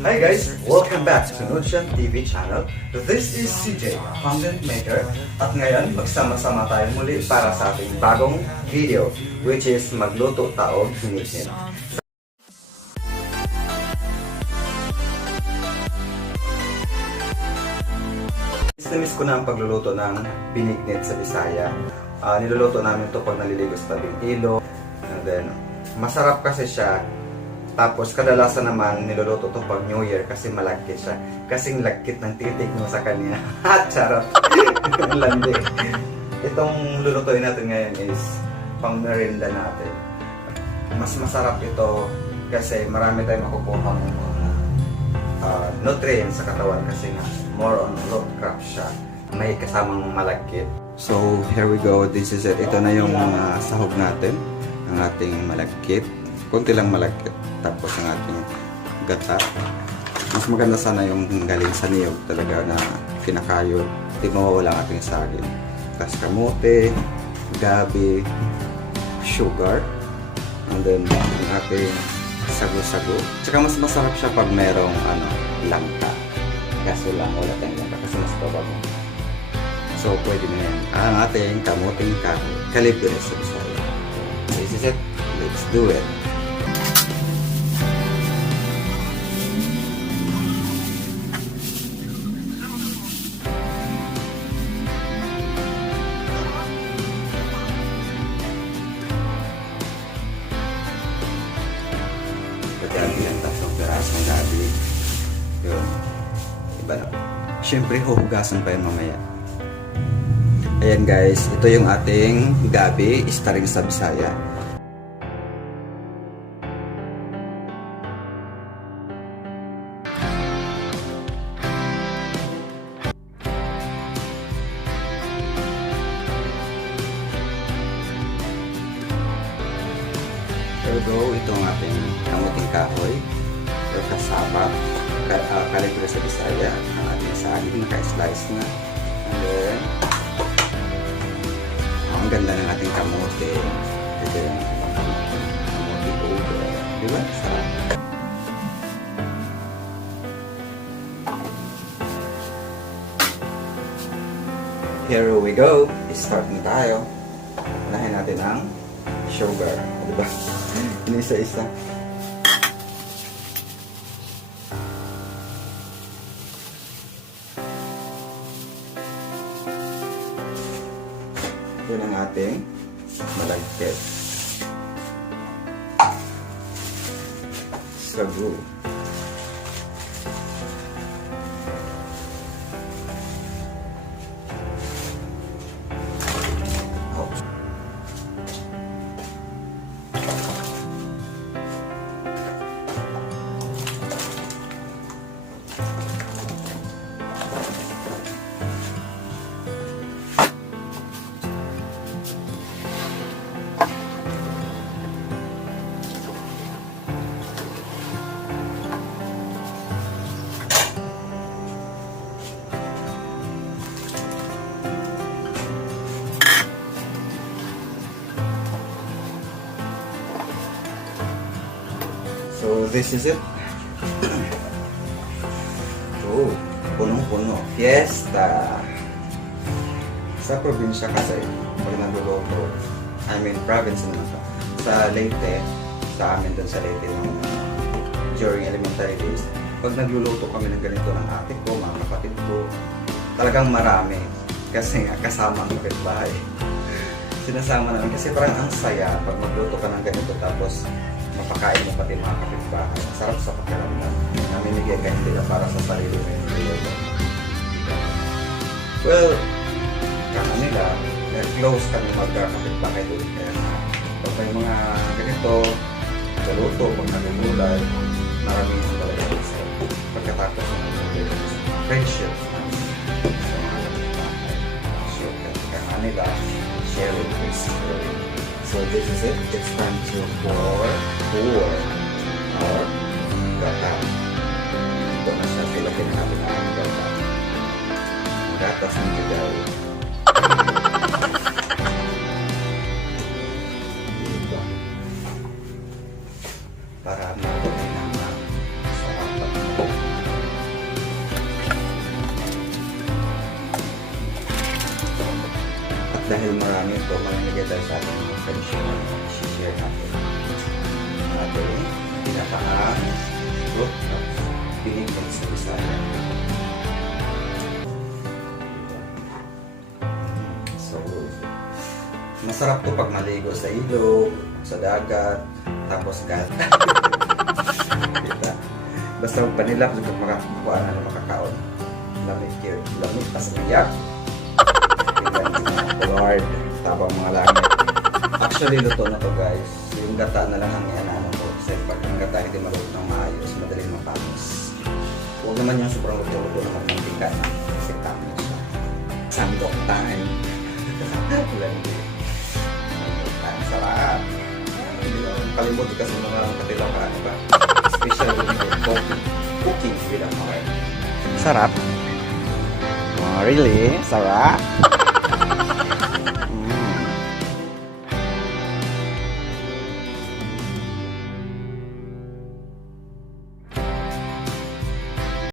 Hi guys! Welcome back to Nutrition TV channel. This is CJ, content maker. At ngayon, magsama-sama tayo muli para sa ating bagong video, which is magluto taog binignin. Miss ko na ang pagluluto ng binignit sa Bisaya. Niluluto namin ito pag naliligo sa tabing ilog. And then, masarap kasi siya. Tapos kadalasan naman niluluto ito pag New Year kasi malagkit siya. Kasing lagkit ng titik mo sa kanya. Charot! Landi. Itong lulutuin natin ngayon is pang merienda natin. Mas masarap ito kasi marami tayong makukuha ng nutrients sa katawan kasi more on root crop siya. May kasamang malagkit. So here we go. This is it. Ito na yung sahog natin. Ang ating malagkit. Kunti lang malagkit. Tapos ang ating gata. Mas maganda sana yung galing sa niyog talaga na kinakayod. Hindi mawawala ang ating saging. Tapos kamote, gabi, sugar, and then ang ating sago-sago. Tsaka mas masarap siya pag merong langka. Kaso lang wala tayong langka kasi mas babago. So pwede na yan. Ang ating kamuting kalibre sa Bisaya. This is it. Let's do it. Ilang tatlong pirasong gabi. Yun. Iba na. Siyempre, huhugasan pa yun mamaya. Ayan guys, ito yung ating gabi, istaring sa Bisaya. Ergo, ito ang ating kamuting kahoy o kasaba, kalibre sa Bisaya, ang ating saging, naka-slice na. And then, ang ganda ng ating kamote. Ito yung kamote over. Diba? Sarap. Here we go. Start na tayo. Unahin natin ang sugar. Diba? Inisa-isa. Yun ang ating malagkit. Sagu. So this is it. Oh, punong-puno. Fiesta! Sa probinsya kasi, pag nagluluto, province naman ito. Sa Leyte, sa amin doon sa Leyte during elementary days, pag nagluluto kami ng ganito ng ate ko, mga kapatid ko, talagang marami. Kasi nga, kasama ang kapitbahay. Sinasama namin kasi parang ang saya pag magluto ka ng ganito tapos mapakain mo pati mga kapitbahay. Sarap sa pakiramdam. Namimigay ka hindi na para sa sarili mo yung niluto. Well, kaya nila, close kami magkakapitbahay doon. Kaya pag may mga ganito, galuto, pag nagululay, maraming sa talaga sa pagkatapos ng friendship sa mga kapitbahay. So, kaya nila, sharing is sharing. So this is it. It's time to pour our gata. Ito na siya. Silapin na natin ang gata. Gatas ng Tigaw. Para marami ng sarap. dahil marami ito, mamimigay tayo sa ating mga friends na share natin. Ating pinakaang fruit of pinigyan sa Bisaya. So, masarap to pag maligo sa ilog, sa dagat, tapos gata. Diba? Basta panilap, kung makakuha na ng makakaon. Lamig yun. Lamig, tas umiyak. Lord, tabang mga langit. Actually, luto na to guys. Yung gata na lang ang ianano ko. Kasi pag yung gata hindi maluto ng maayos, madaling mapamis. Huwag naman yung sobrang luto-luto na magmantika na. Kasi tamis siya. Sandok time. Landi. Sandok time. Sarap. Hindi mo kalimutan kasi mga katilang ano ba? Special cooking bilang mga sarap. Oh, really? Sarap?